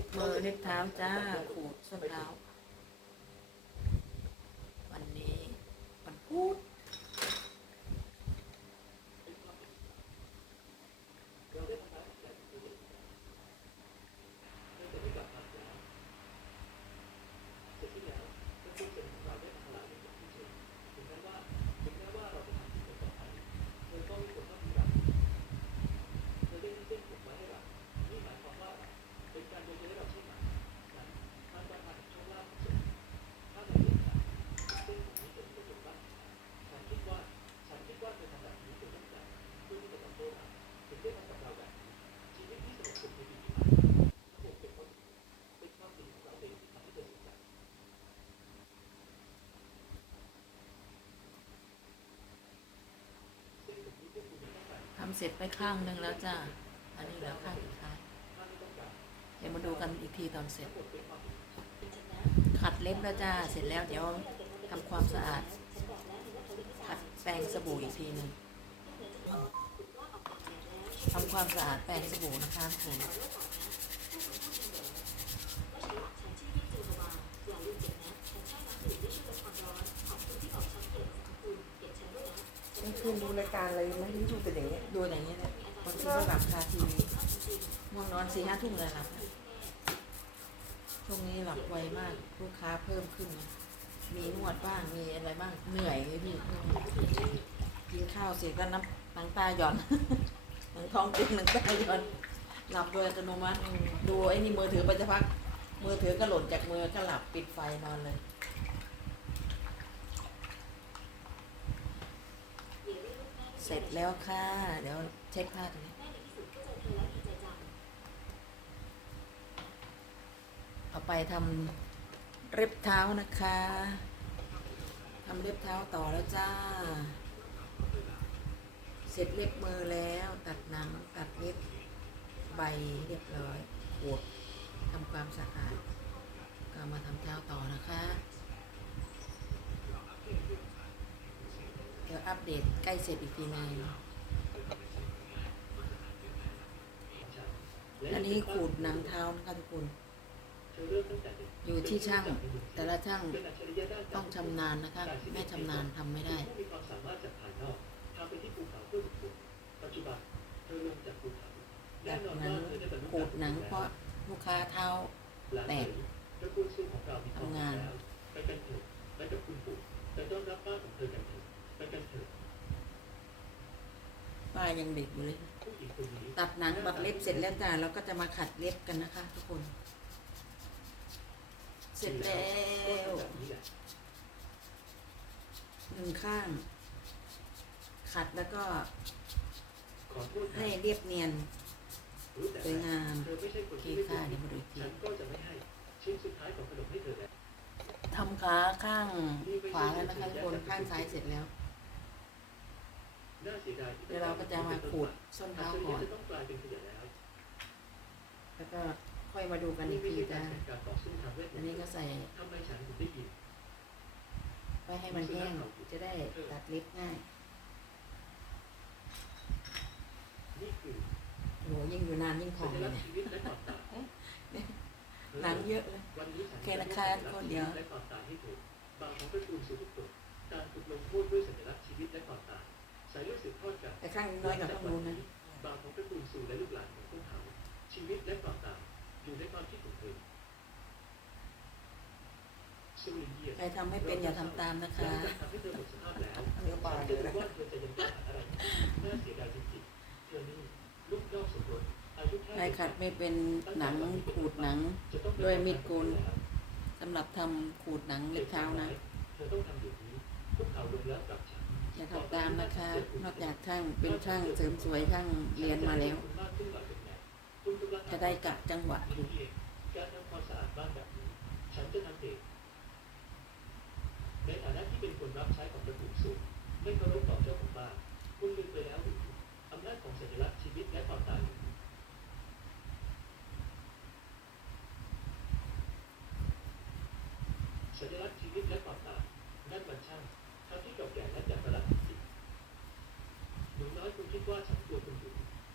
ล็บมือเล็บเท้าจ้าขูดส้นเท้า วันนี้วันพุธทำเสร็จไปข้างหนึ่งแล้วจ้าอันนี้เหลือข้างสุดท้ายเดี๋ยวมาดูกันอีกทีตอนเสร็จ ขัดเล็บแล้วจ้า เสร็จแล้วเดี๋ยวทำความสะอาด ขัดแปรงสบู่อีกทีหนึ่งทำความสะอาดแปรงสบู่นะคะทุกคน เมื่อ คืนดูรายการอะไรไหมที่ดูแต่อย่างเงี้ย ดูอย่างนี้เลยบางทีก็หลับคาทีวีง่วงนอนสี่ห้าทุ่มเลยหลับนะช่วงนี้หลับไวมากลูกค้าเพิ่มขึ้น มีนวดบ้างมีอะไรบ้างเหนื่อยเลยพี่กินข้าวเสร็จก็น้ำหนังตาหย่อนหนังท้องตึงหนังตาหย่อนหลับโดยอัตโนมัติดูไอ้นี่มือถือไปจะพักมือถือก็หล่นจากมือก็หลับปิดไฟนอนเลย สร็จแล้วค่ะ เดี๋ยวเช็คผ้าตรงนี้เอาไปทำเล็บเท้านะคะทำเล็บเท้าต่อแล้วจ้า เสร็จเล็บมือแล้วตัดหนังตัดเล็บใบเรียบร้อยขูดทำความสะอาดก็มาทำเท้าต่อนะคะ เดี๋ยว อัปเดตใกล้เสร็จอีกทีหนึงอันนี้ขูดหนังเท้านะคะทุกคน อยู่ที่ช่าง แต่ละช่างต้องชำนาญนะคะ ไม่ชำนาญทำไม่ได้มีความสามารถจากภายนอกทำไปที่ภูเขาเพื่อฝึกฝนปัจจุบันเธอลงจากภูเขาจากนั้นขูดหนังเพราะลูกค้าเท้าแตกตระกูลซูของทำงาน แล้วไปกันเถอะไปกับคุณปู่ไปต้อนรับบ้านของเธอกันเถอะไปกันเถอะ ป้ายังเด็กอยู่เลย ตัดหนังบัดเล็บเสร็จแล้วจ้าเราก็จะมาขัดเล็บกันนะคะ ทุกคน เสร็จแล้วหนึ่งข้าง ขัดแล้วก็ให้เรียบเนียนสวยงามเธอไม่ใช่คนโอเคที่ไม่ค่ะดีเดี๋ยวมาดูอีกทีฉันก็จะไม่ให้ชิ้นสุดท้าวทำขาข้างขวาแล้วนะคะทุกคนข้างซ้ายเสร็จแล้ว เดี๋ยวเราก็จะมาขูดส้นเท้าก่อน แล้วก็ค่อยมาดูกันอีกทีจ้าอันนี้ก็ใส่ไว้ให้มันแห้งจะได้ตัดเล็บง่ายโหยิ่งอยู่นานยิ่งผอสัมเลยเนี่ยณ์ชีวิตและความตายหนังเยอะเลยโอเคนะคะทุกคนเดี๋ยวและความตายให้เธอบางของตระกูลสู่ทุกการถูกลงโทษด้วยสัญลักษณ์ชีวิตและความตาย สายเลือดสืบทอดกันแต่ข้างน้อยกว่าข้างนู้นนะบางของตระกูลสู่และลูกหลานของพวกเขา ชีวิตและความตายอยู่ในความคิดของเธอสุรินเดียใครทำไม่เป็นอย่าทำตามนะคะเราจะทำให้เธอหมดสภาพแล้วเนื้อปลาฉันเลจะยรู้นะว่าเธอจะยังกล้าหาญอะไรน่าเสียดายจริงๆเธอนี่ลูกนอกสมรสอายุแค่ใครขัดไม่เป็นหนังขูดหนังจะต้องด้วยมีดโกนสำหรับทำขูดหนังเล็บเท้านะเธอต้องทำอยู่นี้คุกเข่าลงแล้วกลับฉัน อย่าทำตามนะคะ นอกจากช่างเป็นช่างเสริมสวยช่างเรียนมาแล้ว จะได้กะจังหวะถูกการทำความสะอาดบ้านแบบนี้ฉันจะทำเองในฐานะที่เป็นคนรับใช้ของระกูลสูงไม่เคารพต่อเจ้าของบ้านคุณลืมไปแล้วหรืออำนาจของสัญลักษณ์ชีวิตและความตายสัญลักษณ์ชีวิตและความตายนั่นมันช่างทั้งที่เก่าแก่และแปลกประหลาดจริง ๆหนูน้อยคุณคิดว่าฉันกลัวคุณอยู่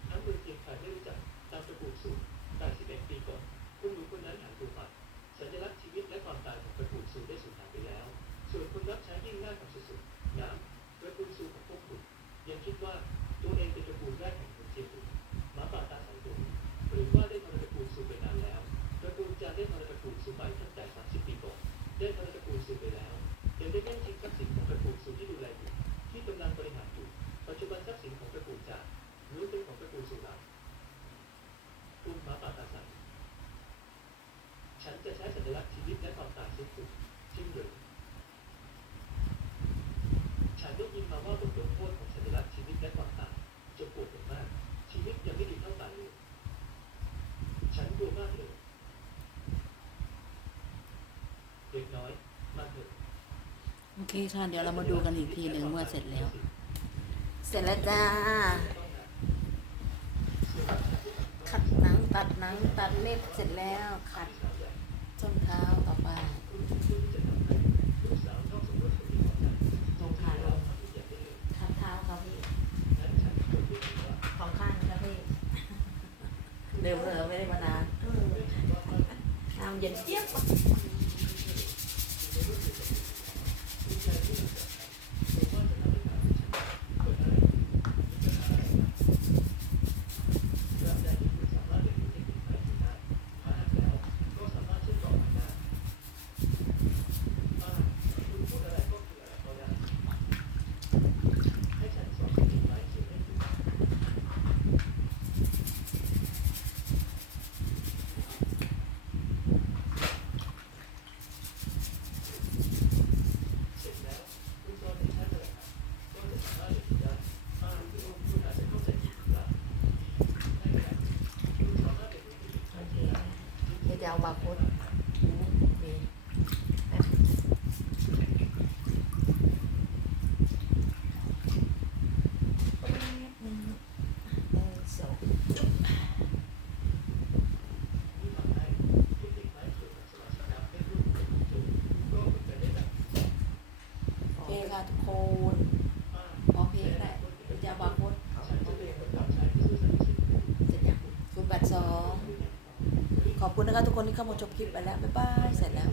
ทั้งเมืองเพียงใครไม่รู้จักตามตระกูลสูงแต่11ปีก่อนคุณหนูคน ญลักษณ์ชีวิตและความตายสิ้น สุดจริงหรือฉันได้ยินมาว่าบทลงโทษของสัญลักษณ์ชีวิตและความตายจะปวดมาก ชีวิตยังไม่ดีเท่าตายเลยฉันกลัวมากเลยเด็กน้อยมาเถอะโอเคค่ะ เดี๋ยวเรามาดูกันอีกทีหนึ่งเมื่อเสร็จแล้ว เสร็จแล้วจ้า ขัดหนังตัดหนังตัดเล็บเสร็จแล้ว ขัดส้นเท้าต่อไปตรงขาลงขัดเท้าครับพี่ของข้างครับพี่ เร็วเลยไม่ได้มานานน้ำเย็นเจี๊ยบ เดี๋ยวจะเอาบาร์โค้ดโอเคหนึ่งสองาทุกคนโอเคแหละจะเอาบาร์โค้ดเสร็จยังศูนย์แปดสองขอบคุณนะคะทุกคนที่เข้ามาชมคลิปไปแล้ว บ๊ายบาย เสร็จแล้ว